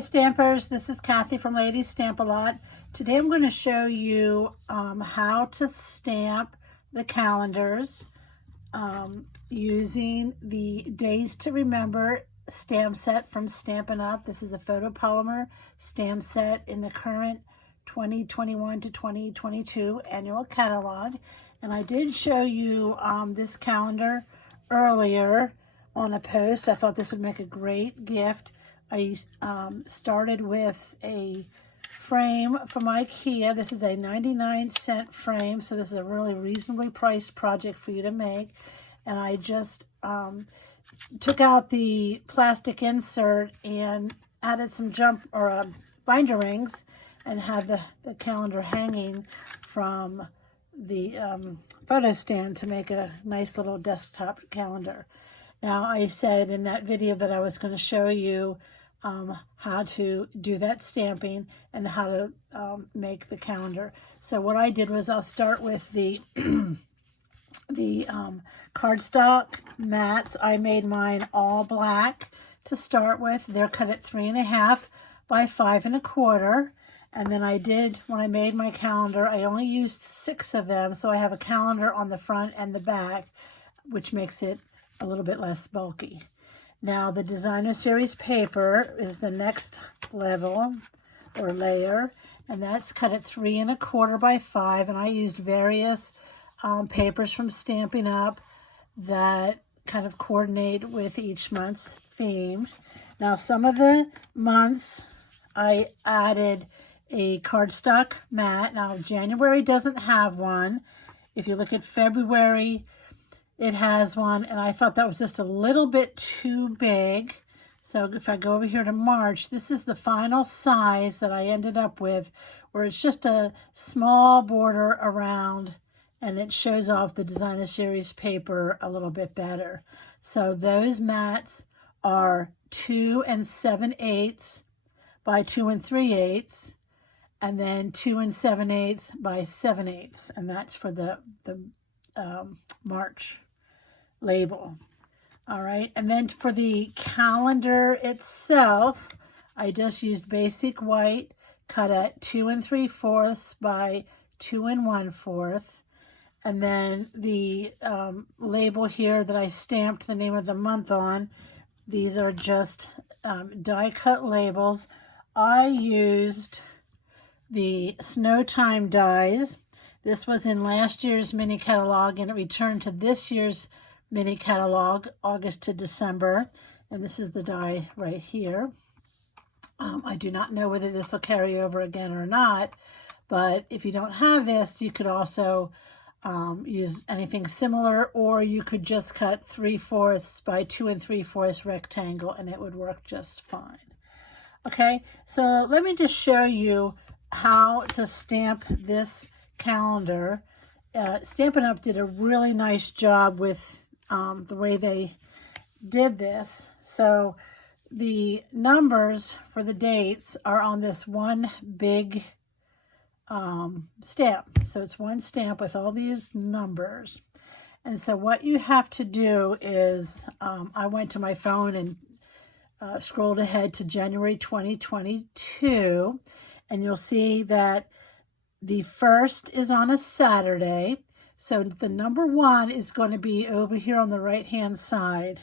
Hi Stampers, this is Kathy from Ladies Stamp A Lot. Today I'm going to show you how to stamp the calendars using the Days to Remember stamp set from Stampin' Up. This is a photopolymer stamp set in the current 2021 to 2022 annual catalog. And I did show you this calendar earlier on a post. I thought this would make a great gift. I started with a frame from IKEA. This is a 99-cent frame, so this is a really reasonably priced project for you to make. And I just took out the plastic insert and added some binder rings and had the calendar hanging from the photo stand to make a nice little desktop calendar. Now, I said in that video that I was going to show you how to do that stamping and how to make the calendar. So what I did was I'll start with the cardstock mats. I made mine all black to start with. They're cut at 3.5 by 5 1/4. And then I did, when I made my calendar, I only used 6 of them. So I have a calendar on the front and the back, which makes it a little bit less bulky. Now the designer series paper is the next level or layer, and that's cut at 3 1/4 by 5. And I used various papers from Stampin' Up that kind of coordinate with each month's theme. Now some of the months I added a cardstock mat. Now January doesn't have one. If you look at February, it has one, and I thought that was just a little bit too big. So if I go over here to March, this is the final size that I ended up with, where it's just a small border around, and it shows off the designer series paper a little bit better. So those mats are 2 7/8 by 2 3/8, and then 2 7/8 by 7/8, and that's for the March label. All right, and then for the calendar itself, I just used basic white, cut at 2 3/4 by 2 1/4. And then the label here that I stamped the name of the month on, these are just die cut labels. I used the Snow Time dies. This was in last year's mini catalog, and it returned to this year's mini catalog, August to December. And this is the die right here. I do not know whether this will carry over again or not, but if you don't have this, you could also use anything similar, or you could just cut 3/4 by 2 3/4 rectangle, and it would work just fine. Okay, so let me just show you how to stamp this calendar. Stampin' Up did a really nice job with the way they did this. So the numbers for the dates are on this one big stamp. So it's one stamp with all these numbers. And so what you have to do is, I went to my phone and scrolled ahead to January 2022, and you'll see that the 1st is on a Saturday. So the number 1 is going to be over here on the right-hand side.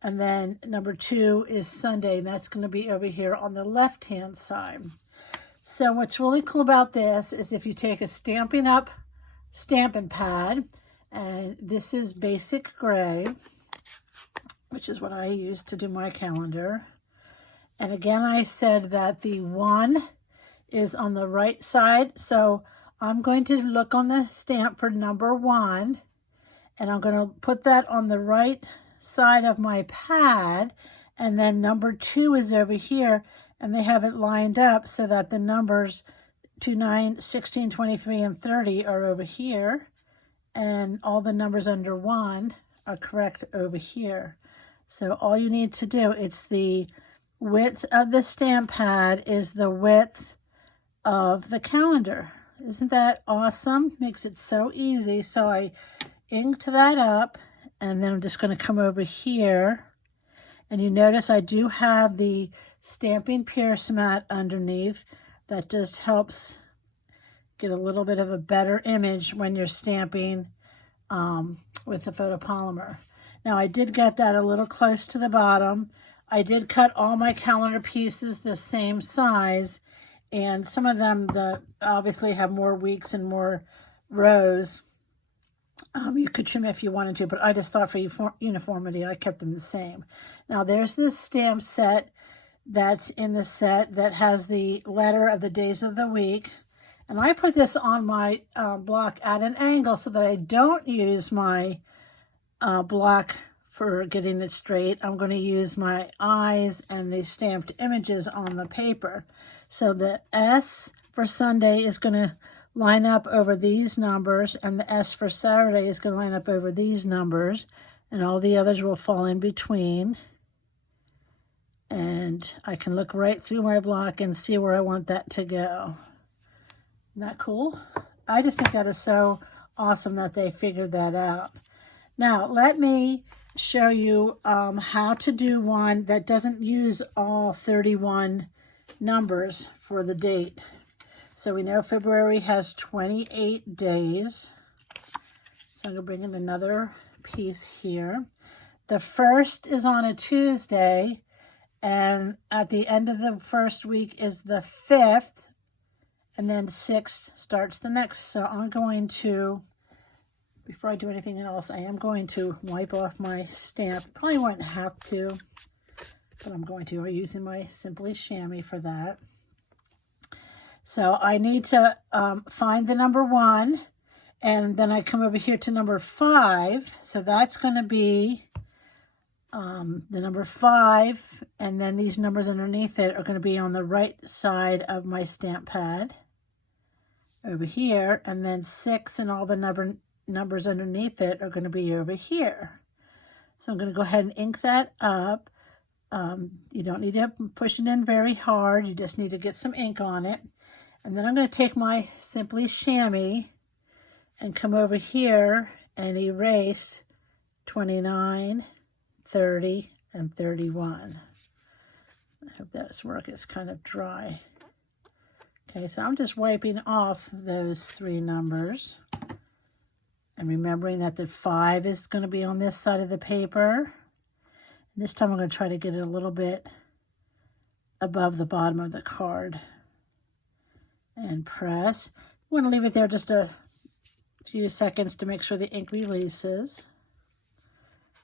And then number 2 is Sunday, and that's going to be over here on the left-hand side. So what's really cool about this is if you take a Stampin' Up stamping pad, and this is basic gray, which is what I use to do my calendar. And again, I said that the 1 is on the right side. So I'm going to look on the stamp for number 1, and I'm going to put that on the right side of my pad, and then number 2 is over here, and they have it lined up so that the numbers 2, 9, 16, 23, and 30 are over here, and all the numbers under 1 are correct over here. So all you need to do, it's the width of the stamp pad is the width of the calendar. Isn't that awesome? Makes it so easy. So I inked that up, and then I'm just going to come over here, and you notice I do have the stamping pierce mat underneath that just helps get a little bit of a better image when you're stamping with the photopolymer. Now I did get that a little close to the bottom. I did cut all my calendar pieces the same size, and some of them obviously have more weeks and more rows. You could trim if you wanted to, but I just thought for uniformity, I kept them the same. Now there's this stamp set that's in the set that has the letter of the days of the week. And I put this on my block at an angle so that I don't use my block for getting it straight. I'm going to use my eyes and the stamped images on the paper. So the S for Sunday is going to line up over these numbers, and the S for Saturday is going to line up over these numbers, and all the others will fall in between. And I can look right through my block and see where I want that to go. Isn't that cool? I just think that is so awesome that they figured that out. Now, let me show you how to do one that doesn't use all 31 numbers for the date. So we know February has 28 days. So I'm going to bring in another piece here. The first is on a Tuesday, and at the end of the first week is the 5th, and then 6th starts the next. So I'm going to, before I do anything else, I am going to wipe off my stamp. Probably won't have to, but I'm going to. I'm using my Simply Chamois for that. So I need to find the number 1, and then I come over here to number 5. So that's going to be the number 5, and then these numbers underneath it are going to be on the right side of my stamp pad over here, and then 6 and all the numbers underneath it are going to be over here. So I'm going to go ahead and ink that up. You don't need to push it in very hard. You just need to get some ink on it. And then I'm going to take my Simply Chamois and come over here and erase 29, 30, and 31. I hope that's working. It's kind of dry. Okay, so I'm just wiping off those 3 numbers. And remembering that the 5 is going to be on this side of the paper. And this time I'm going to try to get it a little bit above the bottom of the card. And press. You want to leave it there just a few seconds to make sure the ink releases.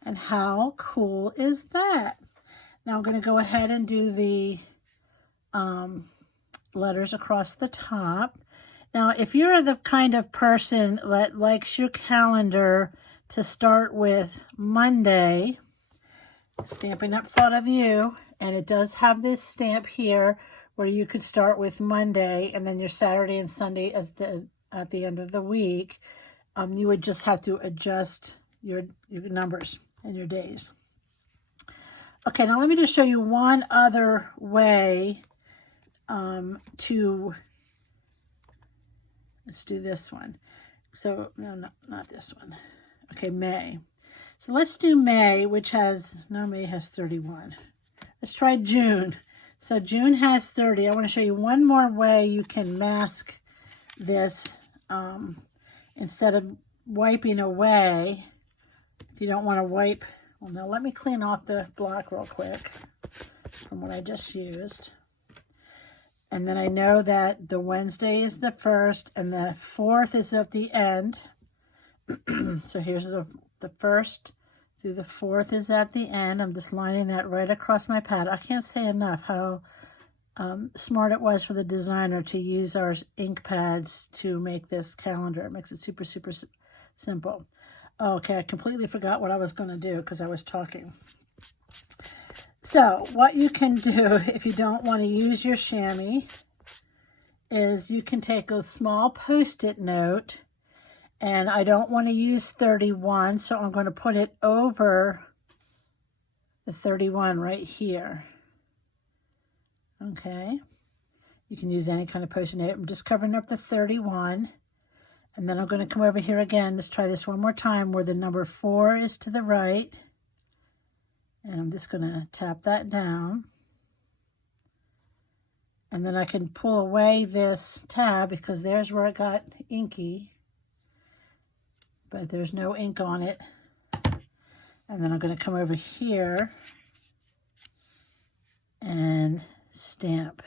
And how cool is that? Now I'm going to go ahead and do the letters across the top. Now, if you're the kind of person that likes your calendar to start with Monday, Stampin' Up thought of you, and it does have this stamp here where you could start with Monday and then your Saturday and Sunday as at the end of the week. You would just have to adjust your numbers and your days. Okay, now let me just show you one other way let's do this one. So, no, not this one. Okay, May. So let's do May, which has, no, May has 31. Let's try June. So June has 30. I want to show you one more way you can mask this instead of wiping away. If you don't want to wipe, well, now let me clean off the block real quick from what I just used. And then I know that the Wednesday is the 1st and the 4th is at the end. So here's the 1st through the 4th is at the end. I'm just lining that right across my pad. I can't say enough how smart it was for the designer to use our ink pads to make this calendar. It makes it super, super simple. Okay, I completely forgot what I was going to do because I was talking. So what you can do if you don't want to use your chamois is you can take a small Post-it note, and I don't want to use 31, so I'm going to put it over the 31 right here. Okay, you can use any kind of Post-it note. I'm just covering up the 31, and then I'm going to come over here again. Let's try this one more time where the number 4 is to the right. And I'm just going to tap that down. And then I can pull away this tab because there's where it got inky, but there's no ink on it. And then I'm going to come over here and stamp.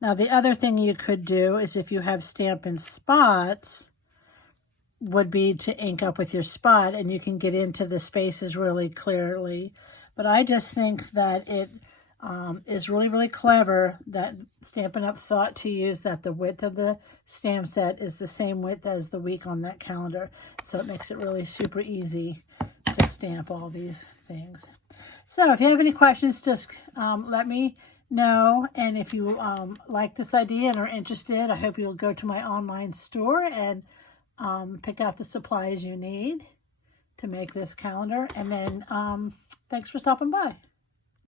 Now the other thing you could do is, if you have Stampin' Spots, would be to ink up with your spot, and you can get into the spaces really clearly. But I just think that it is really, really clever that Stampin' Up! Thought to use that the width of the stamp set is the same width as the week on that calendar. So it makes it really super easy to stamp all these things. So if you have any questions, just let me know. And if you like this idea and are interested, I hope you'll go to my online store and pick out the supplies you need to make this calendar. And then thanks for stopping by.